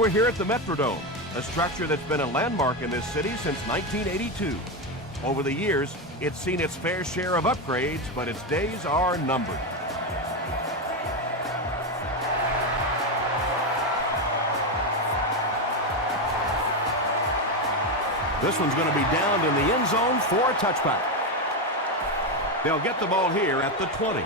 We're here at the Metrodome, a structure that's been a landmark in this city since 1982. Over the years, it's seen its fair share of upgrades, but its days are numbered. This one's going to be downed in the end zone for a touchback. They'll get the ball here at the 20.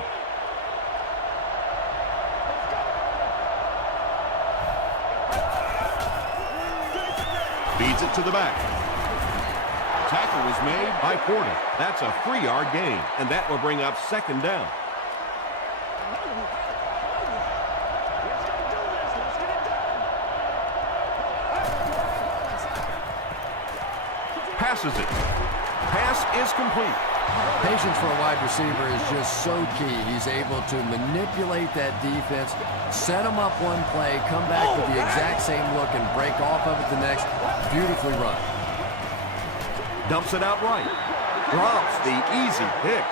Feeds it to the back. Tackle was made by Porter. That's a 3-yard gain, and that will bring up second down. Passes it. Pass is complete. Patience for a wide receiver is just so key. He's able to manipulate that defense, set them up one play, come back with the exact same look, and break off of it the next. Beautifully run. Dumps it out right. Drops the easy pick.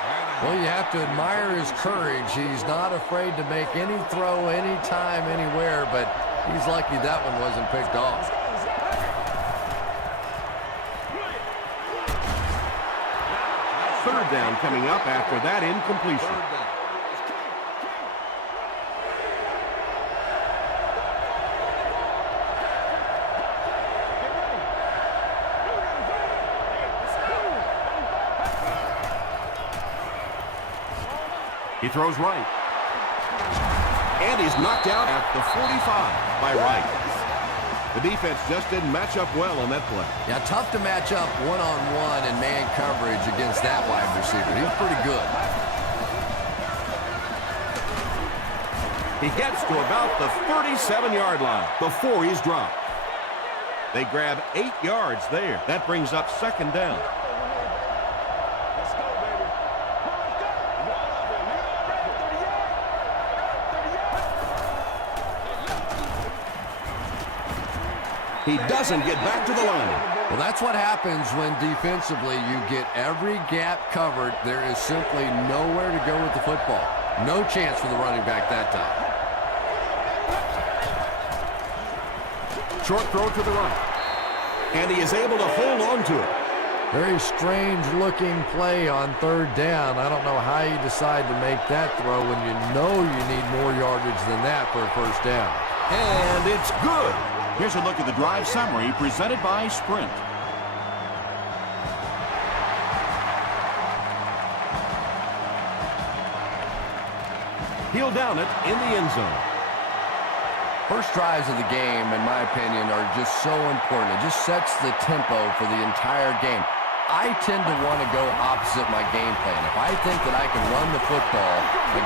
Well, you have to admire his courage. He's not afraid to make any throw, anytime, anywhere, but he's lucky that one wasn't picked off. Third down coming up after that incompletion. He throws right. And he's knocked out at the 45 by Wright. The defense just didn't match up well on that play. Yeah, tough to match up one-on-one in man coverage against that wide receiver. He's pretty good. He gets to about the 37-yard line before he's dropped. They grab 8 yards there. That brings up second down. He doesn't get back to the line. Well, that's what happens when defensively you get every gap covered. There is simply nowhere to go with the football. No chance for the running back that time. Short throw to the right. And he is able to hold on to it. Very strange-looking play on third down. I don't know how you decide to make that throw when you know you need more yardage than that for a first down. And it's good. Here's a look at the drive summary presented by Sprint. He'll down it in the end zone. First drives of the game, in my opinion, are just so important. It just sets the tempo for the entire game. I tend to want to go opposite my game plan. If I think that I can run the football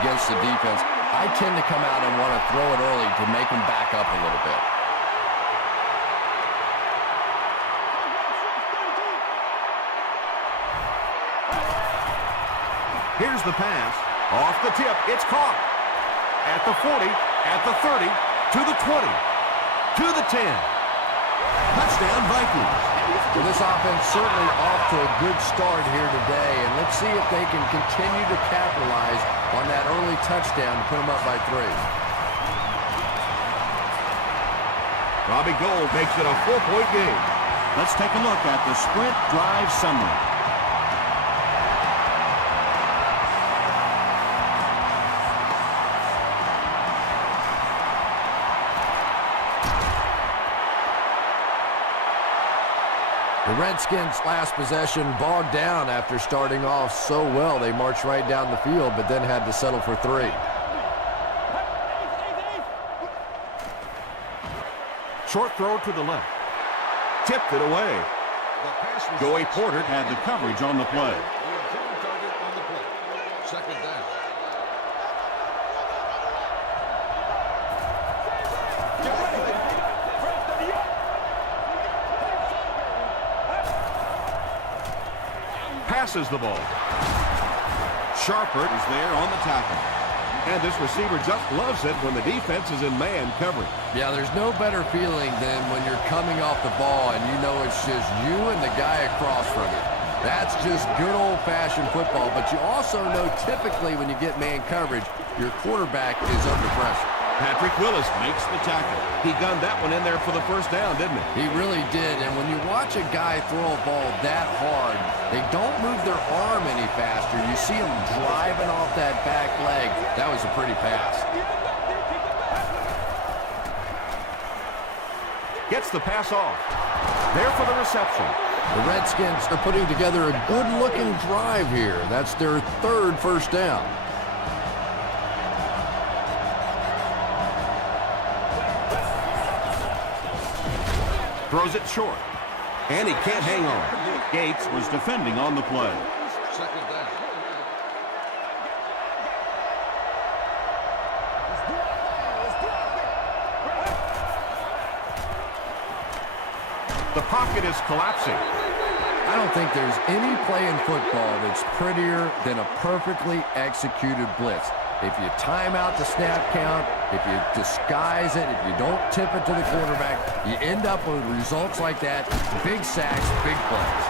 against the defense, I tend to come out and want to throw it early to make them back up a little bit. Here's the pass. Off the tip. It's caught. At the 40, at the 30, to the 20, to the 10. Touchdown, Vikings. Well, this offense certainly off to a good start here today, and let's see if they can continue to capitalize on that early touchdown to put them up by 3. Robbie Gould makes it a 4-point game. Let's take a look at the Sprint drive summary. The Redskins' last possession bogged down after starting off so well. They marched right down the field, but then had to settle for 3. Short throw to the left. Tipped it away. Joey Porter had the coverage on the play. Second down. Passes the ball. Sharpert is there on the tackle. And this receiver just loves it when the defense is in man coverage. Yeah, there's no better feeling than when you're coming off the ball and you know it's just you and the guy across from you. That's just good old-fashioned football. But you also know typically when you get man coverage, your quarterback is under pressure. Patrick Willis makes the tackle. He gunned that one in there for the first down, didn't he? He really did, and when you watch a guy throw a ball that hard, they don't move their arm any faster. You see him driving off that back leg. That was a pretty pass. Gets the pass off. There for the reception. The Redskins are putting together a good-looking drive here. That's their third first down. Throws it short. And he can't hang on. Gates was defending on the play. Second down. The pocket is collapsing. I don't think there's any play in football that's prettier than a perfectly executed blitz. If you time out the snap count, if you disguise it, if you don't tip it to the quarterback, you end up with results like that. Big sacks, big plays.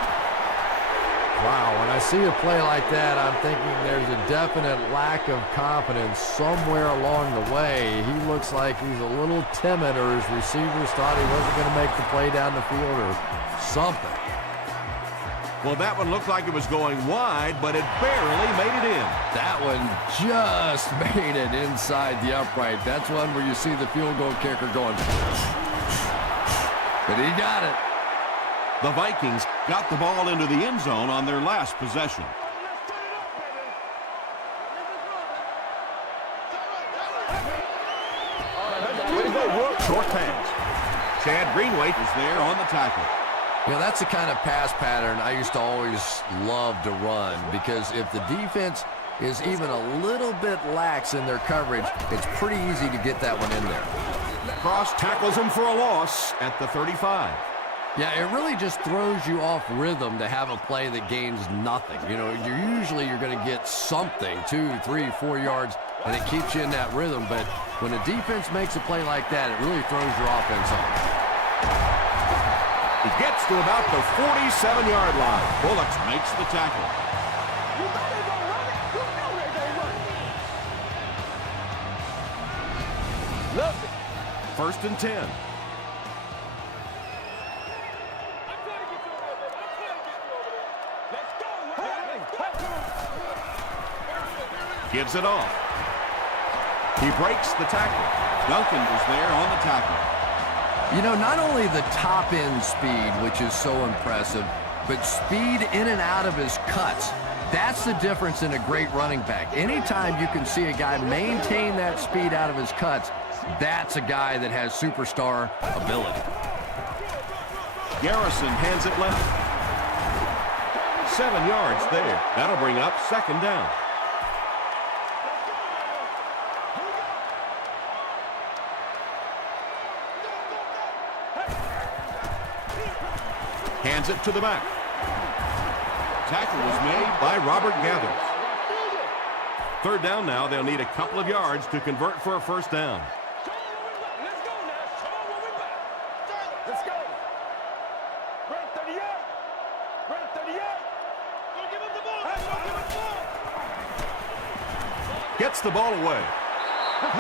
Wow, when I see a play like that, I'm thinking there's a definite lack of confidence somewhere along the way. He looks like he's a little timid, or his receivers thought he wasn't going to make the play down the field or something. Well, that one looked like it was going wide, but it barely made it in. That one just made it inside the upright. That's one where you see the field goal kicker going. But he got it. The Vikings got the ball into the end zone on their last possession. Short pass. Chad Greenway is there on the tackle. You know, that's the kind of pass pattern I used to always love to run, because if the defense is even a little bit lax in their coverage, it's pretty easy to get that one in there. Cross tackles him for a loss at the 35. Yeah, it really just throws you off rhythm to have a play that gains nothing. You know, you're going to get something, 2, 3, 4 yards, and it keeps you in that rhythm. But when a defense makes a play like that, it really throws your offense off. He gets to about the 47-yard line. Bullocks makes the tackle. First and 10. Gives it off. He breaks the tackle. Duncan is there on the tackle. You know, not only the top-end speed, which is so impressive, but speed in and out of his cuts. That's the difference in a great running back. Anytime you can see a guy maintain that speed out of his cuts, that's a guy that has superstar ability. Garrison hands it left. 7 yards there. That'll bring up second down. Hands it to the back. Tackle was made by Robert Gathers. Third down now. They'll need a couple of yards to convert for a first down. Let's go. Right 38. Right 38. Don't give him the ball. Don't give him the ball. Gets the ball away.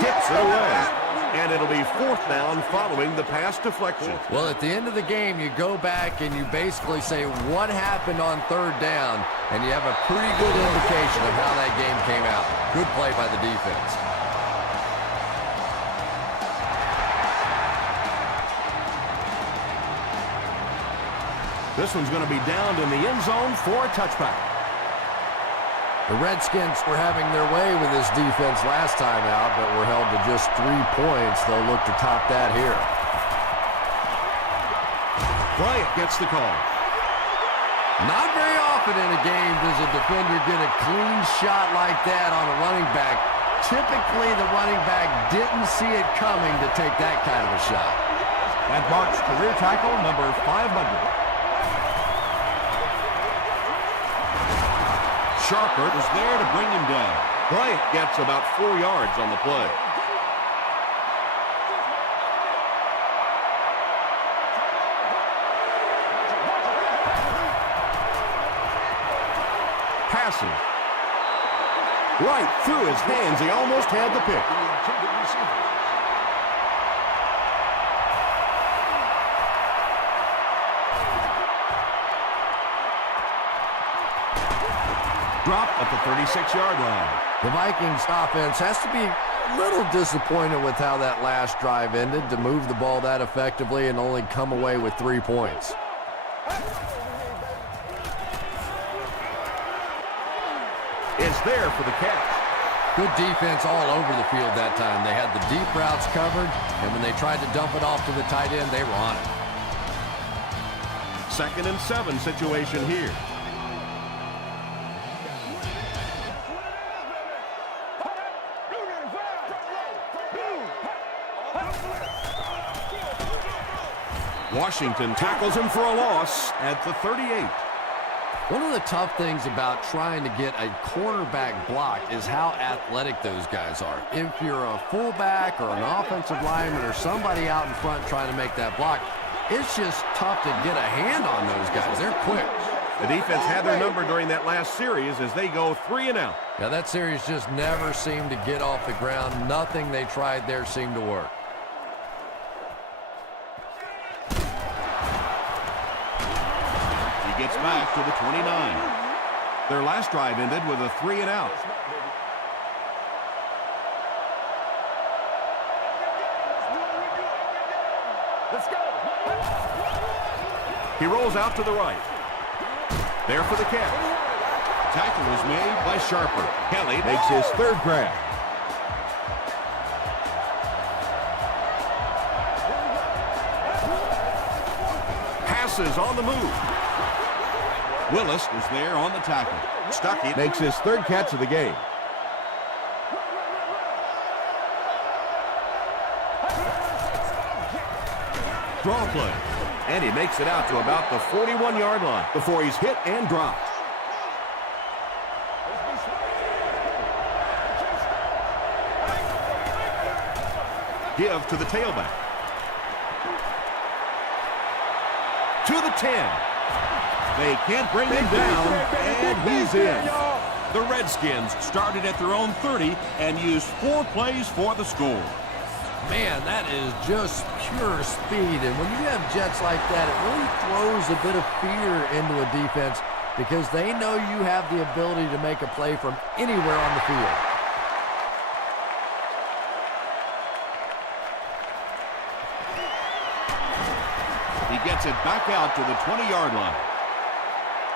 Gets it away. And it'll be fourth down following the pass deflection. Well, at the end of the game, you go back and you basically say what happened on third down, and you have a pretty good indication of how that game came out. Good play by the defense. This one's going to be downed in the end zone for a touchback. The Redskins were having their way with this defense last time out, but were held to just 3 points. They'll look to top that here. Bryant gets the call. Not very often in a game does a defender get a clean shot like that on a running back. Typically, the running back didn't see it coming to take that kind of a shot. That marks career tackle number 500. Sharper is there to bring him down. Bryant gets about 4 yards on the play. Passing. Right through his hands. He almost had the pick. Dropped at the 36-yard line. The Vikings offense has to be a little disappointed with how that last drive ended to move the ball that effectively and only come away with 3 points. It's there for the catch. Good defense all over the field that time. They had the deep routes covered, and when they tried to dump it off to the tight end, they were on it. 2nd and 7 situation here. Washington tackles him for a loss at the 38. One of the tough things about trying to get a cornerback block is how athletic those guys are. If you're a fullback or an offensive lineman or somebody out in front trying to make that block, it's just tough to get a hand on those guys. They're quick. The defense had their number during that last series as they go 3 and out. Yeah, that series just never seemed to get off the ground. Nothing they tried there seemed to work. He gets back to the 29. Their last drive ended with a 3 and out. Let's go. He rolls out to the right. There for the catch. Tackle was made by Sharper. Kelly makes his 3rd grab. Passes on the move. Willis was there on the tackle. Stuckey makes his 3rd catch of the game. Draw play. And he makes it out to about the 41-yard line before he's hit and dropped. Give to the tailback. To the 10. They can't bring him down, and he's in. The Redskins started at their own 30 and used 4 plays for the score. Man, that is just pure speed. And when you have jets like that, it really throws a bit of fear into a defense because they know you have the ability to make a play from anywhere on the field. He gets it back out to the 20-yard line.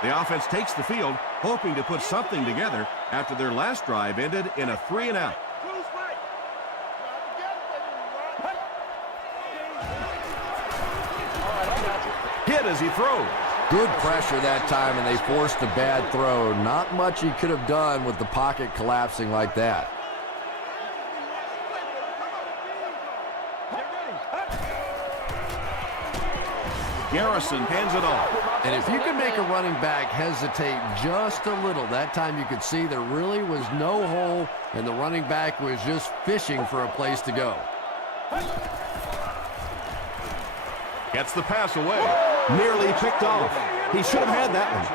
The offense takes the field, hoping to put something together after their last drive ended in a 3 and out. Hit as he throws. Good pressure that time, and they forced a bad throw. Not much he could have done with the pocket collapsing like that. Garrison hands it off. And if you can make a running back hesitate just a little, that time you could see there really was no hole, and the running back was just fishing for a place to go. Gets the pass away. Nearly picked off. He should have had that one.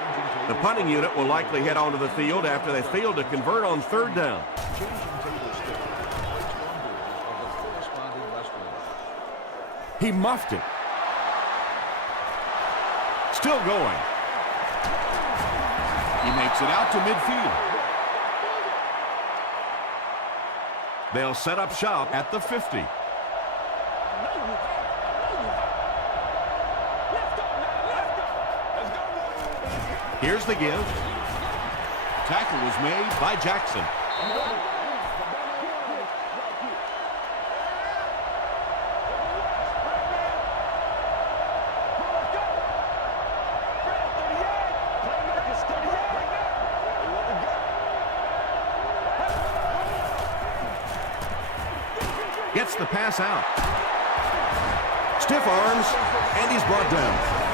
The punting unit will likely head onto the field after they failed to convert on 3rd down. He muffed it. Still going. He makes it out to midfield. They'll set up shop at the 50. Here's the give. Tackle was made by Jackson. Gets the pass out. Stiff arms, and he's brought down.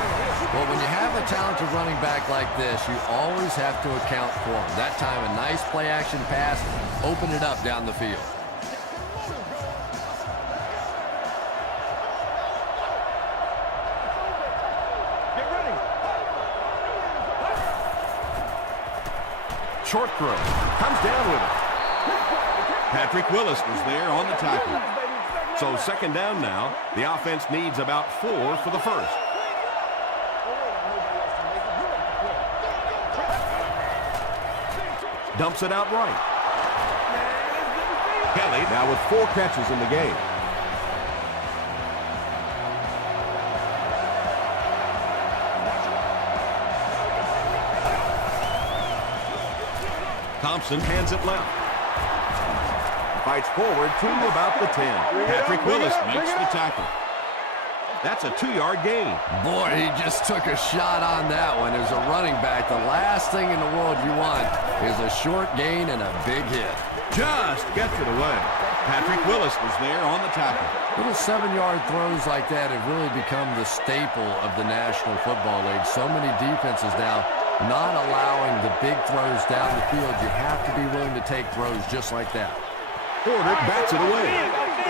Well, when you have a talented running back like this, you always have to account for him. That time, a nice play-action pass opened it up down the field. Short throw. Comes down with it. Patrick Willis was there on the tackle. So 2nd down now. The offense needs about 4 for the first. Dumps it out right. Kelly now with 4 catches in the game. Thompson hands it left. Fights forward to about the 10. Patrick Willis makes the tackle. That's a 2-yard gain. Boy, he just took a shot on that one. As a running back, the last thing in the world you want is a short gain and a big hit. Just gets it away. Patrick Willis was there on the tackle. Little 7-yard throws like that have really become the staple of the National Football League. So many defenses now not allowing the big throws down the field. You have to be willing to take throws just like that. Porter bats it away.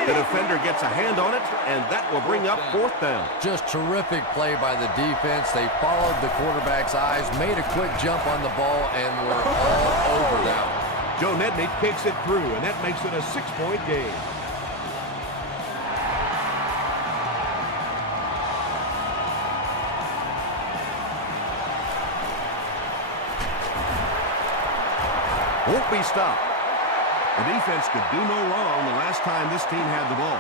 The defender gets a hand on it, and that will bring up 4th down. Just terrific play by the defense. They followed the quarterback's eyes, made a quick jump on the ball, and were all over them. Joe Nedney kicks it through, and that makes it a 6-point game. Won't be stopped. The defense could do no wrong the last time this team had the ball.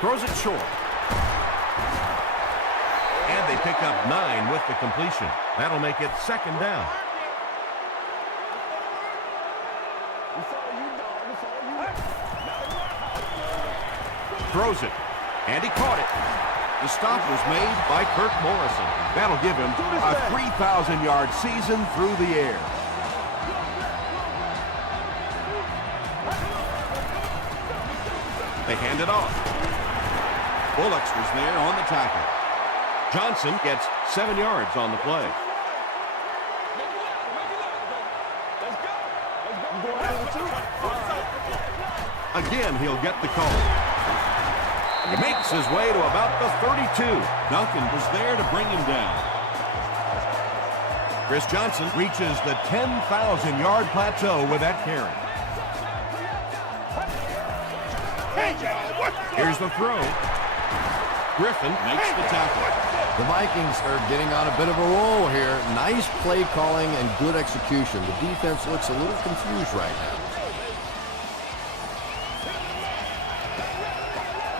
Throws it short. And they pick up 9 with the completion. That'll make it 2nd down. Throws it. And he caught it. The stop was made by Kirk Morrison. That'll give him a 3,000-yard season through the air. They hand it off. Bullocks was there on the tackle. Johnson gets 7 yards on the play. Again, he'll get the call. He makes his way to about the 32. Duncan was there to bring him down. Chris Johnson reaches the 10,000-yard plateau with that carry. Here's the throw. Griffin makes the tackle. The Vikings are getting on a bit of a roll here. Nice play calling and good execution. The defense looks a little confused right now.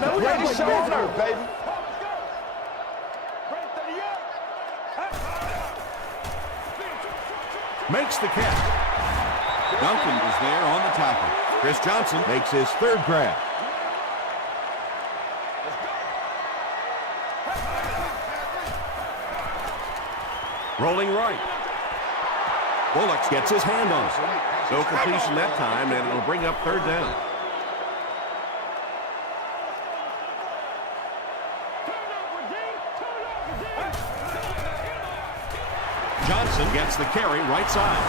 Now we got to show her, baby. Makes the catch. Duncan was there on the tackle. Chris Johnson makes his 3rd grab. Rolling right. Bullocks gets his hand on it. No completion that time, and it'll bring up 3rd down. Johnson gets the carry right side.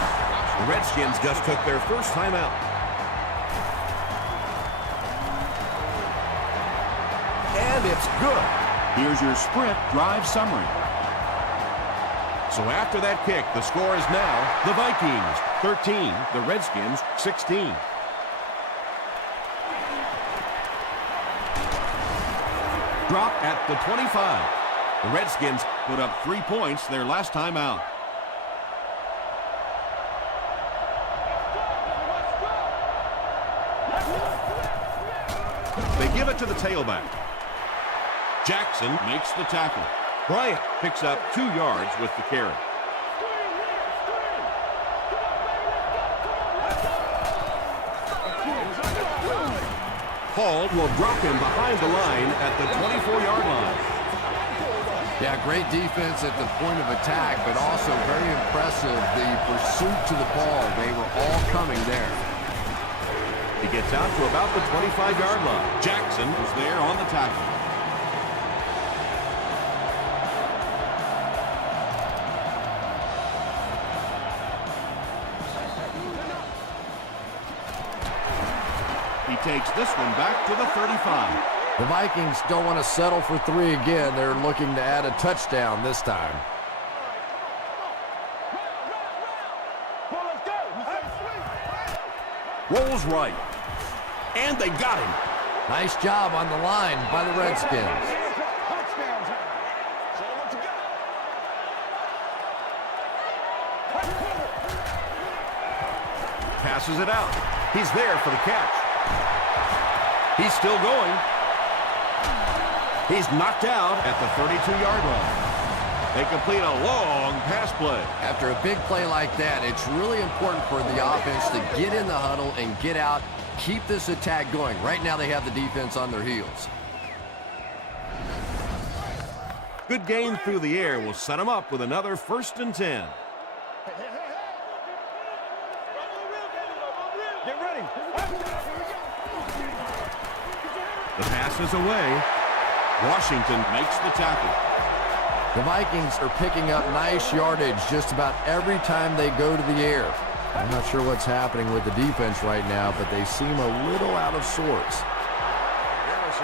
The Redskins just took their first time out. And it's good. Here's your sprint drive summary. So after that kick, the score is now the Vikings 13, the Redskins 16. Drop at the 25. The Redskins put up 3 points their last time out. They give it to the tailback. Jackson makes the tackle. Bryant picks up 2 yards with the carry. Hall will drop him behind the line at the 24-yard line. Yeah, great defense at the point of attack, but also very impressive the pursuit to the ball. They were all coming there. He gets out to about the 25-yard line. Jackson is there on the tackle. He takes this one back to the 35. The Vikings don't want to settle for 3 again. They're looking to add a touchdown this time. Rolls right. And they got him. Nice job on the line by the Redskins. Passes it out. He's there for the catch. He's still going. He's knocked out at the 32-yard line. They complete a long pass play. After a big play like that, it's really important for the offense to get in the huddle and get out, keep this attack going. Right now they have the defense on their heels. Good gain through the air will set them up with another 1st and 10. Get ready. The pass is away. Washington makes the tackle. The Vikings are picking up nice yardage just about every time they go to the air. I'm not sure what's happening with the defense right now, but they seem a little out of sorts.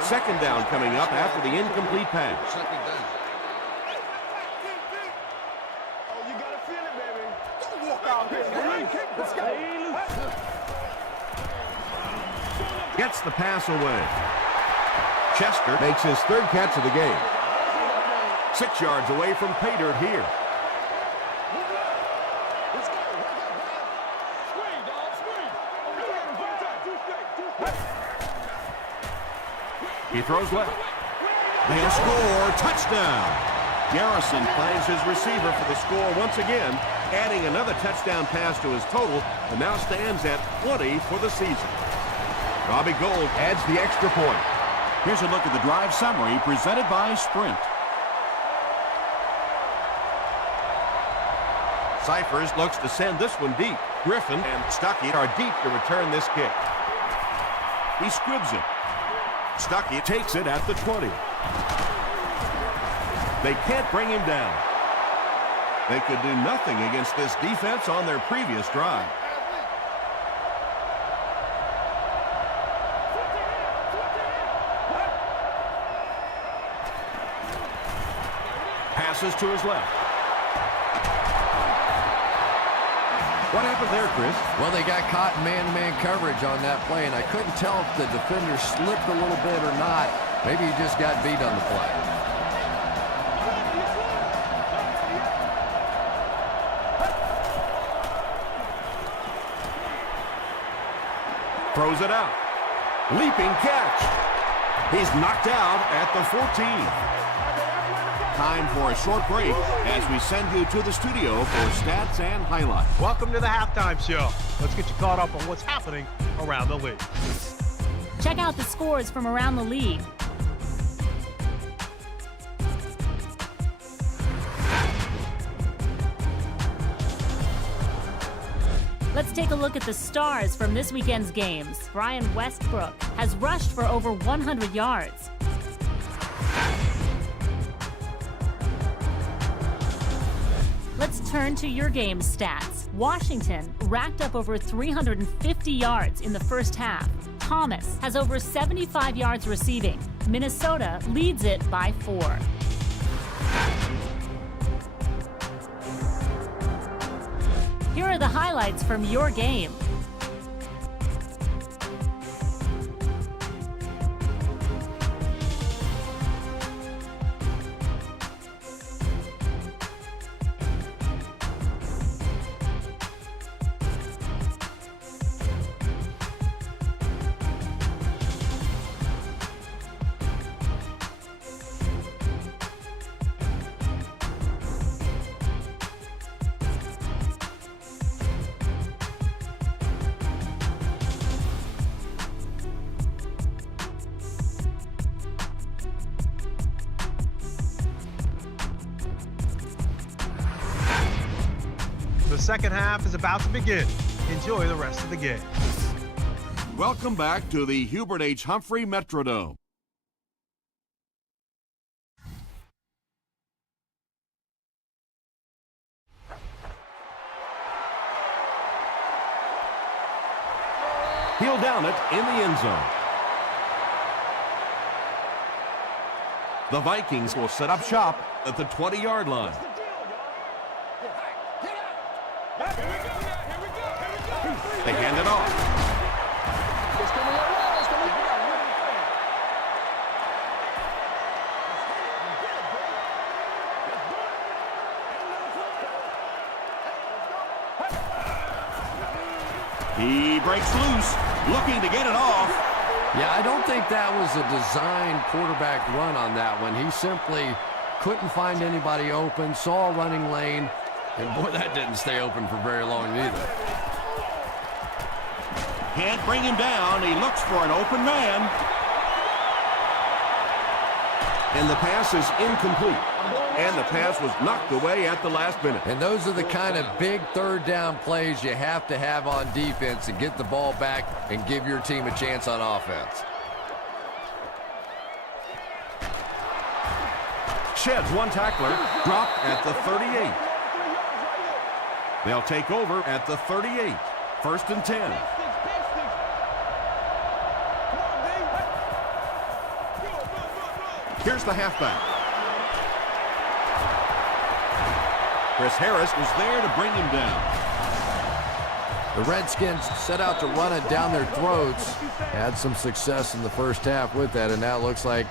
2nd down coming up after the incomplete pass. Oh, you gotta feel it, baby. Don't walk out here. Let's go. Gets the pass away. Chester makes his 3rd catch of the game. 6 yards away from pay dirt here. He throws left. They'll score. Touchdown. Garrison finds his receiver for the score once again, adding another touchdown pass to his total, and now stands at 20 for the season. Robbie Gould adds the extra point. Here's a look at the drive summary presented by Sprint. Cyphers looks to send this one deep. Griffin and Stuckey are deep to return this kick. He squibs it. Stuckey takes it at the 20. They can't bring him down. They could do nothing against this defense on their previous drive. Passes to his left. What happened there, Chris? Well, they got caught in man-to-man coverage on that play, and I couldn't tell if the defender slipped a little bit or not. Maybe he just got beat on the play. Throws it out. Leaping catch. He's knocked out at the 14. Time for a short break as we send you to the studio for stats and highlights. Welcome to the halftime show. Let's get you caught up on what's happening around the league. Check out the scores from around the league. Let's take a look at the stars from this weekend's games. Brian Westbrook has rushed for over 100 yards. Let's turn to your game stats. Washington racked up over 350 yards in the first half. Thomas has over 75 yards receiving. Minnesota leads it by 4. Here are the highlights from your game. The second half is about to begin. Enjoy the rest of the game. Welcome back to the Hubert H. Humphrey Metrodome. He'll down it in the end zone. The Vikings will set up shop at the 20-yard line. They hand it off. He breaks loose, looking to get it off. Yeah, I don't think that was a designed quarterback run on that one. He simply couldn't find anybody open, saw a running lane, and boy, that didn't stay open for very long either. Can't bring him down. He looks for an open man. And the pass is incomplete. And the pass was knocked away at the last minute. And those are the kind of big third down plays you have to have on defense and get the ball back and give your team a chance on offense. Sheds one tackler, dropped at the 38. They'll take over at the 38. 1st and 10. Here's the halfback. Chris Harris was there to bring him down. The Redskins set out to run it down their throats. Had some success in the first half with that, and now it looks like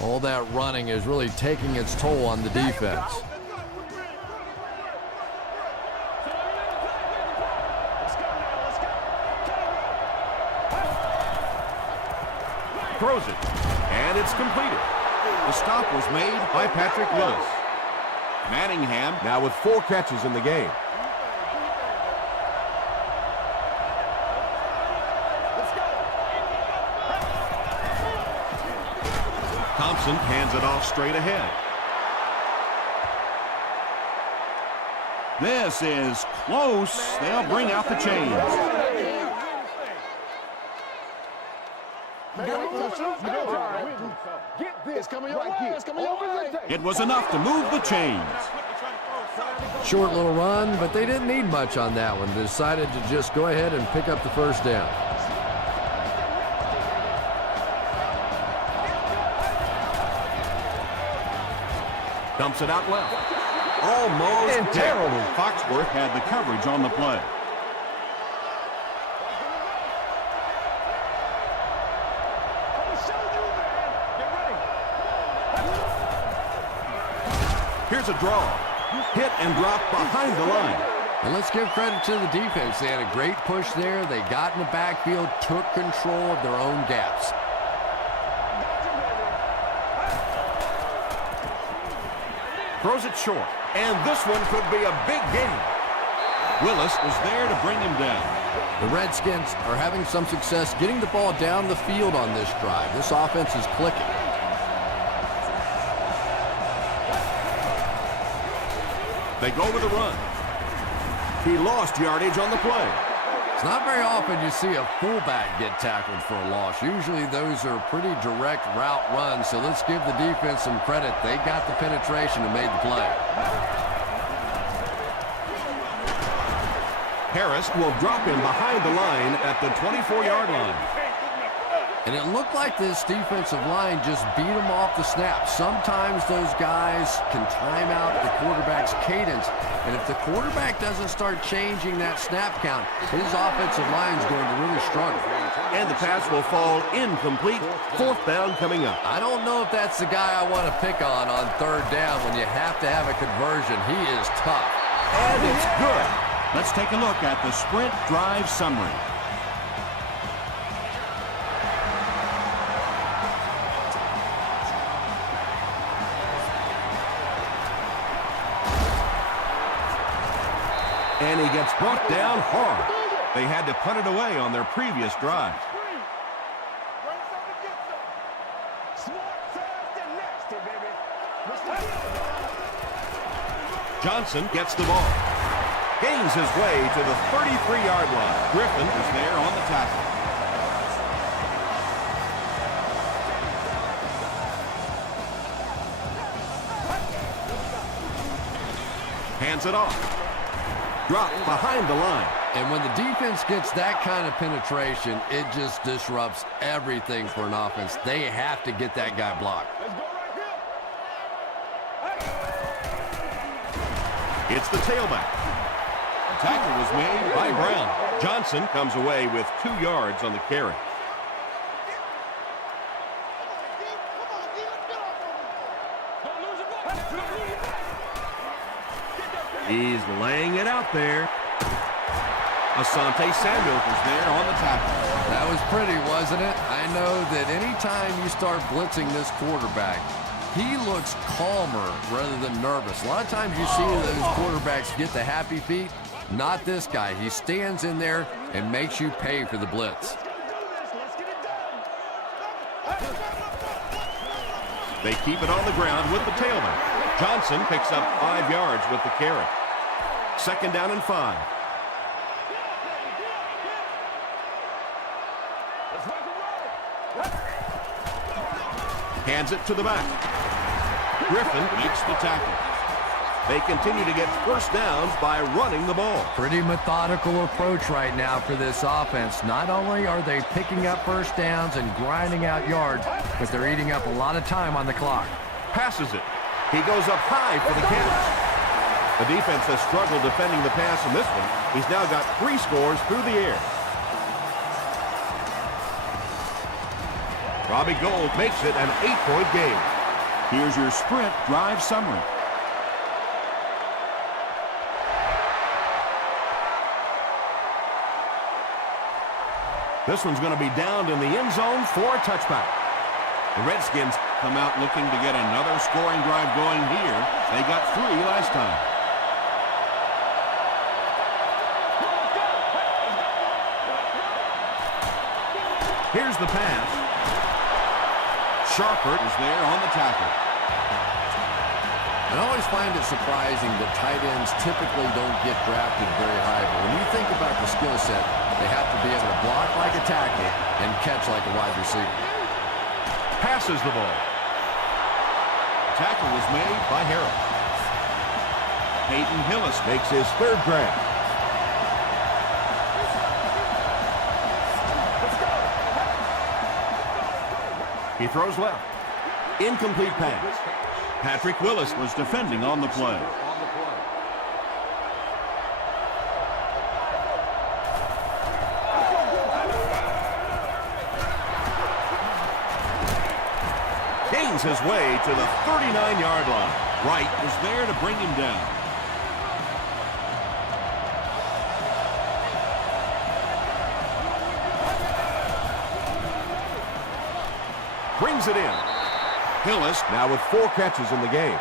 all that running is really taking its toll on the defense. Throws it, and it's completed. The stop was made by Patrick Willis. Manningham now with 4 catches in the game. Thompson hands it off straight ahead. This is close. They'll bring out the chains. Get this coming your way. It's coming your way. It was enough to move the chains. Short little run, but they didn't need much on that one. They decided to just go ahead and pick up the first down. Dumps it out left. Almost terrible. Foxworth had the coverage on the play. Here's a draw. Hit and drop behind the line. And let's give credit to the defense. They had a great push there. They got in the backfield, took control of their own gaps. Throws it short. And this one could be a big game. Willis was there to bring him down. The Redskins are having some success getting the ball down the field on this drive. This offense is clicking. They go with a run. He lost yardage on the play. It's not very often you see a fullback get tackled for a loss. Usually those are pretty direct route runs, so let's give the defense some credit. They got the penetration and made the play. Harris will drop him behind the line at the 24-yard line. And it looked like this defensive line just beat them off the snap. Sometimes those guys can time out the quarterback's cadence. And if the quarterback doesn't start changing that snap count, his offensive line is going to really struggle. And the pass will fall incomplete. 4th down coming up. I don't know if that's the guy I want to pick on 3rd down when you have to have a conversion. He is tough. And it's good. Let's take a look at the sprint drive summary. And he gets brought down hard. They had to punt it away on their previous drive. Johnson gets the ball. Gains his way to the 33-yard line. Griffin is there on the tackle. Hands it off. Drop behind the line. And when the defense gets that kind of penetration, it just disrupts everything for an offense. They have to get that guy blocked. It's the tailback. Tackle was made by Brown. Johnson comes away with 2 yards on the carry. He's laying it out there. Asante Samuel was there on the tackle. That was pretty, wasn't it? I know that anytime you start blitzing this quarterback, he looks calmer rather than nervous. A lot of times you see those quarterbacks get the happy feet. Not this guy. He stands in there and makes you pay for the blitz. They keep it on the ground with the tailback. Johnson picks up 5 yards with the carry. 2nd down and 5. Hands it to the back. Griffin makes the tackle. They continue to get first downs by running the ball. Pretty methodical approach right now for this offense. Not only are they picking up first downs and grinding out yards, but they're eating up a lot of time on the clock. Passes it. He goes up high for the catch. The defense has struggled defending the pass in this one. He's now got 3 scores through the air. Robbie Gould makes it an 8-point game. Here's your sprint drive summary. This one's going to be downed in the end zone for a touchback. The Redskins come out looking to get another scoring drive going here. They got 3 last time. Here's the pass. Sharpert is there on the tackle. I always find it surprising that tight ends typically don't get drafted very high. But when you think about the skill set, they have to be able to block like a tackle and catch like a wide receiver. Passes the ball. Tackle was made by Harrell. Peyton Hillis makes his 3rd grab. He throws left. Incomplete pass. Patrick Willis was defending on the play. Gains his way to the 39-yard line. Wright was there to bring him down. Brings it in. Hillis now with 4 catches in the game.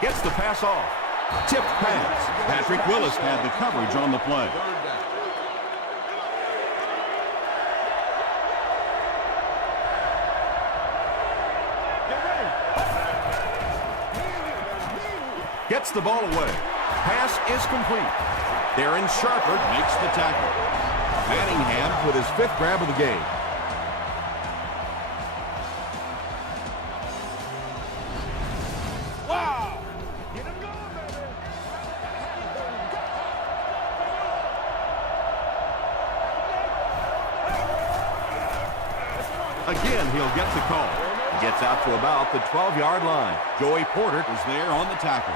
Gets the pass off. Tipped pass. Patrick Willis had the coverage on the play. Gets the ball away. Pass is complete. Darren Sharper makes the tackle. Manningham with his 5th grab of the game. Wow! Get him going, baby! Again, he'll get the call. Gets out to about the 12-yard line. Joey Porter is there on the tackle.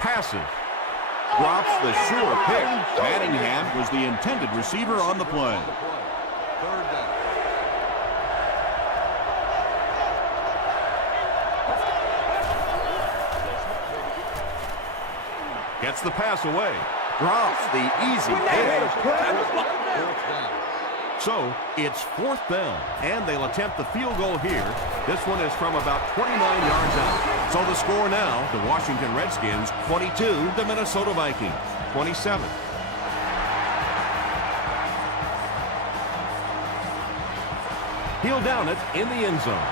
Passes. Drops the sure pick. Manningham was the intended receiver on the play. Gets the pass away. Drops the easy pick. So, it's 4th down, and they'll attempt the field goal here. This one is from about 29 yards out. So the score now, the Washington Redskins 22, the Minnesota Vikings 27. He'll down it in the end zone.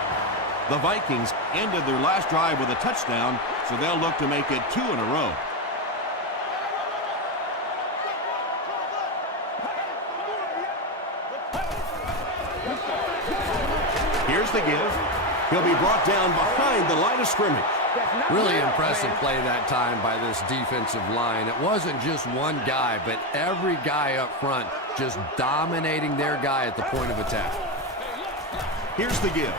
The Vikings ended their last drive with a touchdown, so they'll look to make it 2 in a row. Here's the give. He'll be brought down behind the line of scrimmage. Really impressive play that time by this defensive line. It wasn't just one guy, but every guy up front just dominating their guy at the point of attack. Here's the give.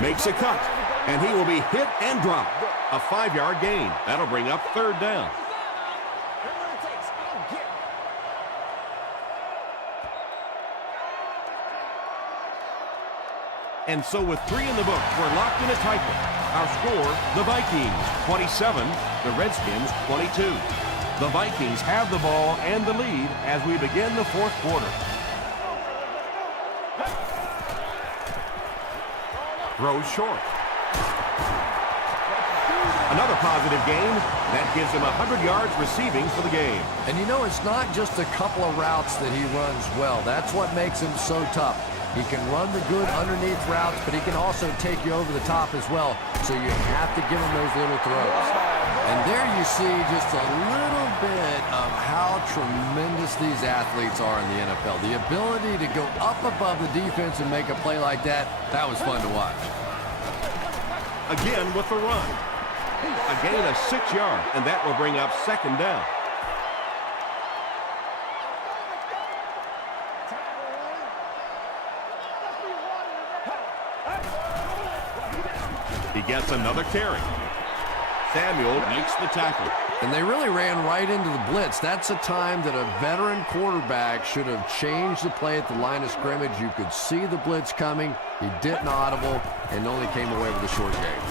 Makes a cut. And he will be hit and dropped. A 5-yard gain. That'll bring up 3rd down. And so with 3 in the book, we're locked in a tight one. Our score, the Vikings 27, the Redskins 22. The Vikings have the ball and the lead as we begin the 4th quarter. Throws short. Another positive gain. That gives him 100 yards receiving for the game. And you know, it's not just a couple of routes that he runs well. That's what makes him so tough. He can run the good underneath routes, but he can also take you over the top as well. So you have to give him those little throws. And there you see just a little bit of how tremendous these athletes are in the NFL. The ability to go up above the defense and make a play like that, that was fun to watch. Again with the run. A gain of 6 yards, and that will bring up 2nd down. He gets another carry. Samuel makes the tackle. And they really ran right into the blitz. That's a time that a veteran quarterback should have changed the play at the line of scrimmage. You could see the blitz coming. He didn't audible and only came away with a short gain.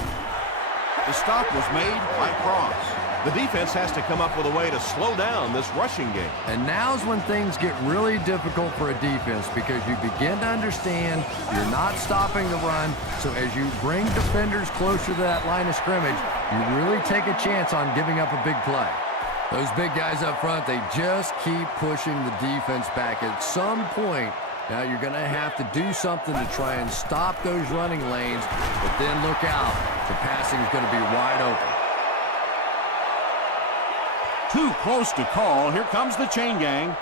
The stop was made by Cross. The defense has to come up with a way to slow down this rushing game. And now's when things get really difficult for a defense because you begin to understand you're not stopping the run. So as you bring defenders closer to that line of scrimmage, you really take a chance on giving up a big play. Those big guys up front, they just keep pushing the defense back. At some point, now you're going to have to do something to try and stop those running lanes, but then look out. The passing is going to be wide open. Too close to call. Here comes the chain gang.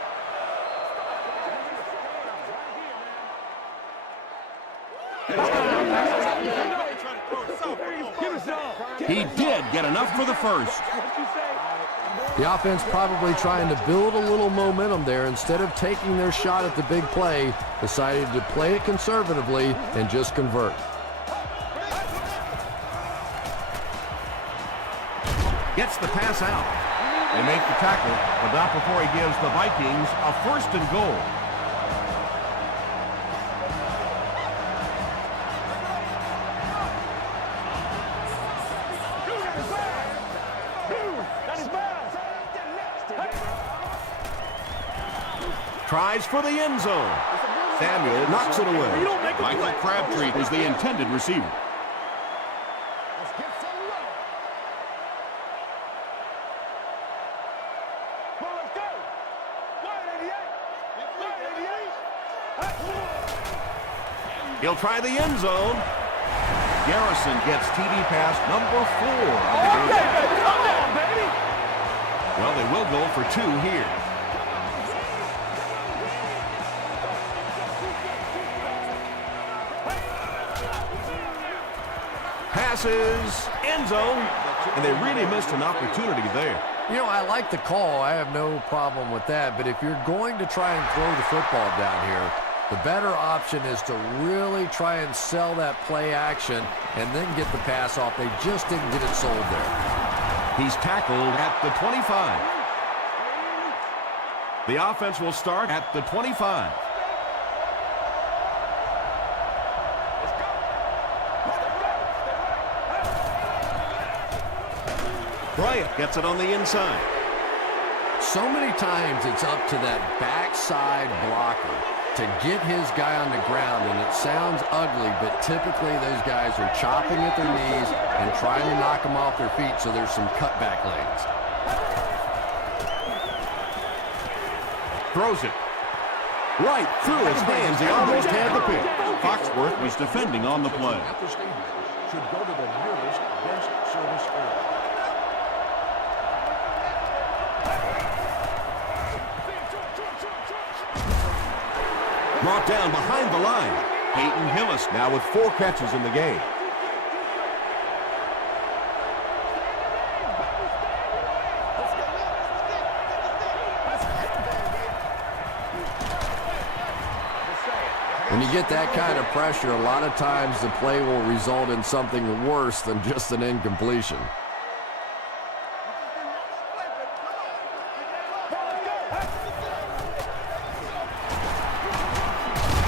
He did get enough for the first. The offense probably trying to build a little momentum there. Instead of taking their shot at the big play, decided to play it conservatively and just convert. Gets the pass out. They make the tackle, but not before he gives the Vikings a 1st and goal. Tries for the end zone. Samuel knocks it away. Michael Crabtree was the intended receiver. He'll try the end zone. Garrison gets TD pass number 4. Well, they will go for 2 here. Passes, end zone, and they really missed an opportunity there. You know, I like the call. I have no problem with that. But if you're going to try and throw the football down here, the better option is to really try and sell that play action and then get the pass off. They just didn't get it sold there. He's tackled at the 25. The offense will start at the 25. Bryant gets it on the inside. So many times it's up to that backside blocker to get his guy on the ground, and it sounds ugly, but typically those guys are chopping at their knees and trying to knock them off their feet, so there's some cutback lanes. Throws it. Right through his hands. He almost had the pick. Foxworth was defending on the play. Should go to the nearest guest service area. Brought down behind the line. Peyton Hillis now with 4 catches in the game. When you get that kind of pressure, a lot of times the play will result in something worse than just an incompletion.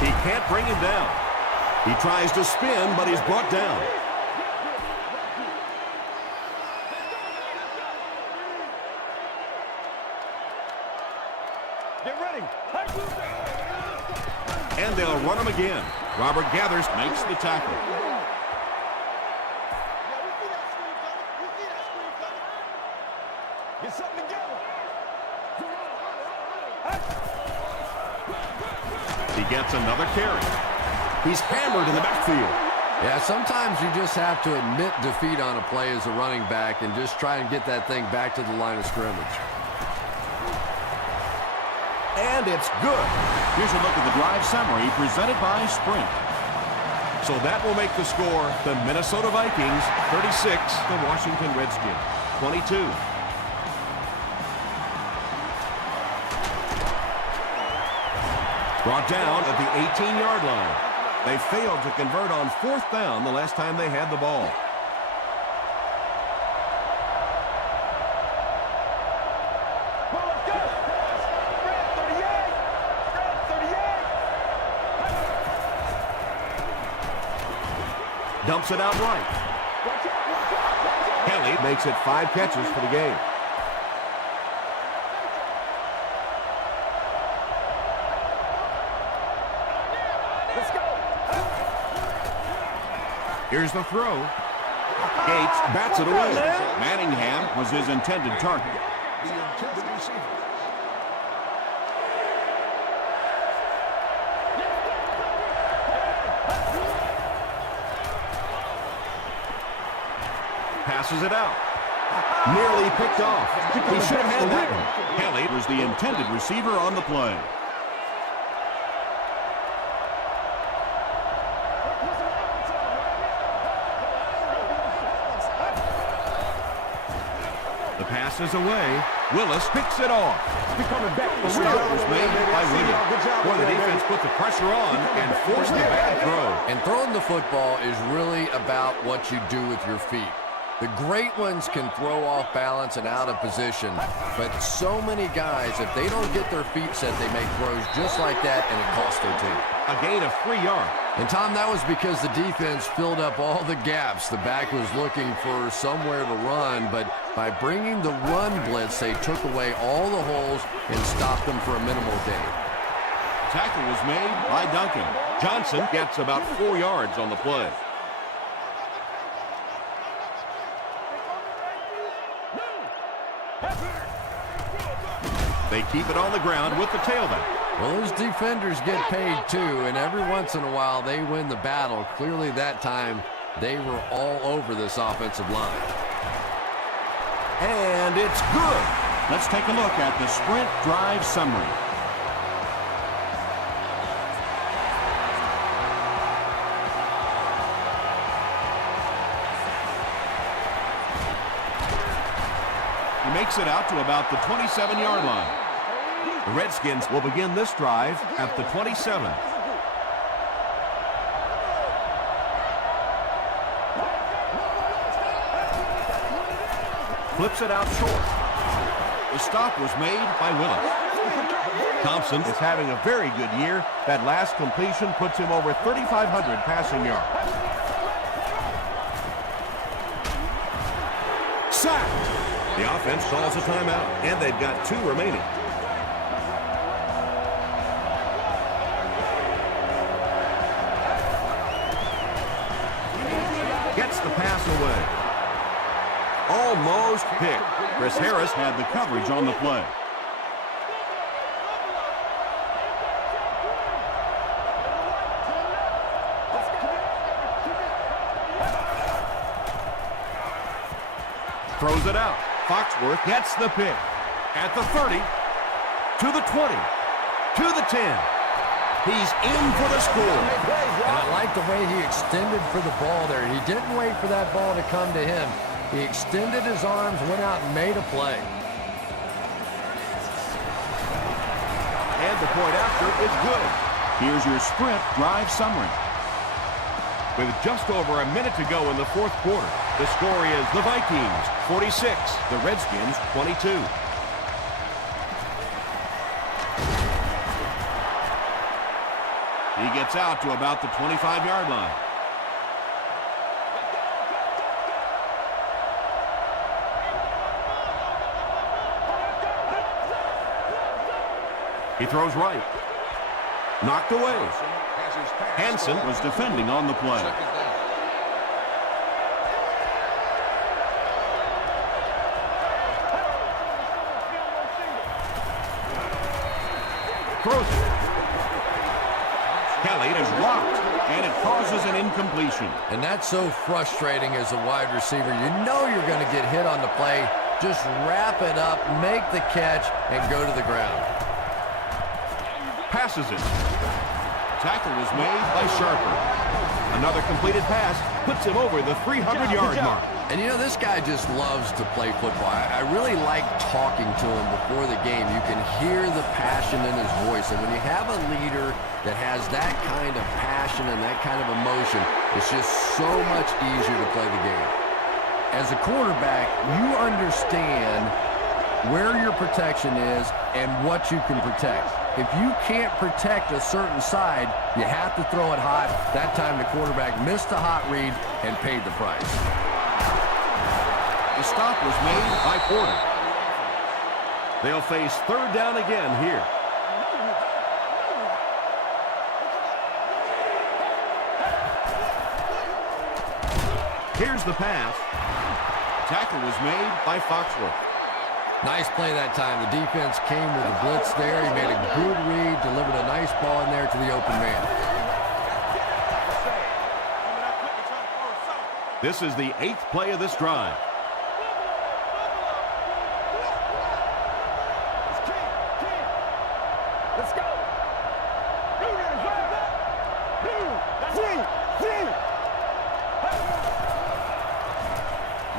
He can't bring him down. He tries to spin, but he's brought down. Get ready. And they'll run him again. Robert Gathers makes the tackle. Get something together. He gets another carry. He's hammered in the backfield. Yeah, sometimes you just have to admit defeat on a play as a running back and just try and get that thing back to the line of scrimmage. And it's good. Here's a look at the drive summary presented by Sprint. So that will make the score the Minnesota Vikings 36, the Washington Redskins 22. Brought down at the 18-yard line. They failed to convert on 4th down the last time they had the ball. Dumps it out right. Kelly makes it 5 catches for the game. Let's go. Here's the throw. Gates bats it away. Manningham was his intended target. The intended receiver. Passes it out. Nearly picked off. He should have had that one. Kelly was the intended receiver on the play. The pass is away. Willis picks it off. The start was made by Williams. Boy, the defense put the pressure on and forced a bad throw. And throwing the football is really about what you do with your feet. The great ones can throw off balance and out of position, but so many guys, if they don't get their feet set, they make throws just like that, and it costs their team. A gain of 3 yards. And, Tom, that was because the defense filled up all the gaps. The back was looking for somewhere to run, but by bringing the run blitz, they took away all the holes and stopped them for a minimal gain. Tackle was made by Duncan. Johnson gets about 4 yards on the play. They keep it on the ground with the tailback. Well, those defenders get paid too, and every once in a while they win the battle. Clearly that time they were all over this offensive line. And it's good. Let's take a look at the Sprint drive summary. He makes it out to about the 27-yard line. The Redskins will begin this drive at the 27. Flips it out short. The stop was made by Willis. Thompson is having a very good year. That last completion puts him over 3,500 passing yards. Sack! The offense calls a timeout, and they've got 2 remaining. Gets the pass away. Almost picked. Chris Harris had the coverage on the play. Throws it out. Foxworth gets the pick. At the 30, to the 20, to the 10. He's in for the score. And I like the way he extended for the ball there. He didn't wait for that ball to come to him. He extended his arms, went out and made a play. And the point after is good. Here's your sprint drive summary. With just over a minute to go in the fourth quarter, the score is the Vikings 46, the Redskins 22. He gets out to about the 25-yard line. He throws right. Knocked away. Hansen was defending on the play. Throws it. Kelly is blocked, and it causes an incompletion. And that's so frustrating as a wide receiver. You know you're going to get hit on the play. Just wrap it up, make the catch, and go to the ground. Passes it. Tackle was made by Sharper. Another completed pass puts him over the 300-yard mark. And you know, this guy just loves to play football. I really like talking to him before the game. You can hear the passion in his voice. And when you have a leader that has that kind of passion and that kind of emotion, it's just so much easier to play the game. As a quarterback, you understand where your protection is and what you can protect. If you can't protect a certain side, you have to throw it hot. That time the quarterback missed the hot read and paid the price. The stop was made by Porter. They'll face third down again here. Here's the pass. Tackle was made by Foxworth. Nice play that time. The defense came with a blitz there. He made a good read, delivered a nice ball in there to the open man. This is the 8th play of this drive. Let's go.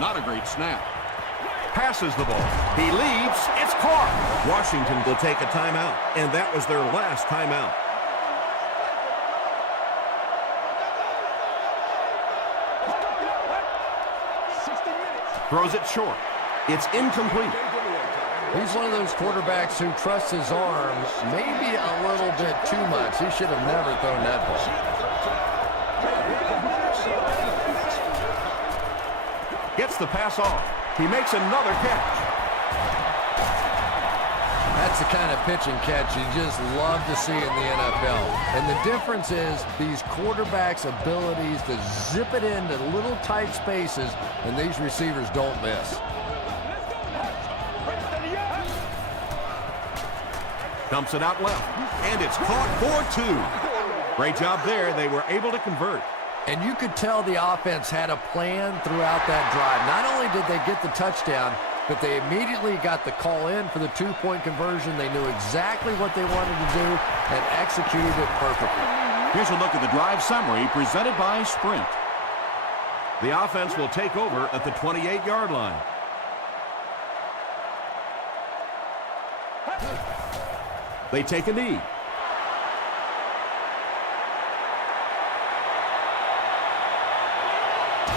Not a great snap. Passes the ball. He leaves. It's caught. Washington will take a timeout, and that was their last timeout. Throws it short. It's incomplete. He's one of those quarterbacks who trusts his arm maybe a little bit too much. He should have never thrown that ball. Gets the pass off. He makes another catch. That's the kind of pitch and catch you just love to see in the NFL. And the difference is these quarterbacks' abilities to zip it into little tight spaces, and these receivers don't miss. Dumps it out left, and it's caught for 2. Great job there. They were able to convert. And you could tell the offense had a plan throughout that drive. Not only did they get the touchdown, but they immediately got the call in for the 2-point conversion. They knew exactly what they wanted to do and executed it perfectly. Here's a look at the drive summary presented by Sprint. The offense will take over at the 28-yard line. They take a knee.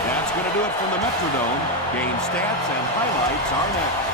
That's going to do it from the Metrodome. Game stats and highlights are next.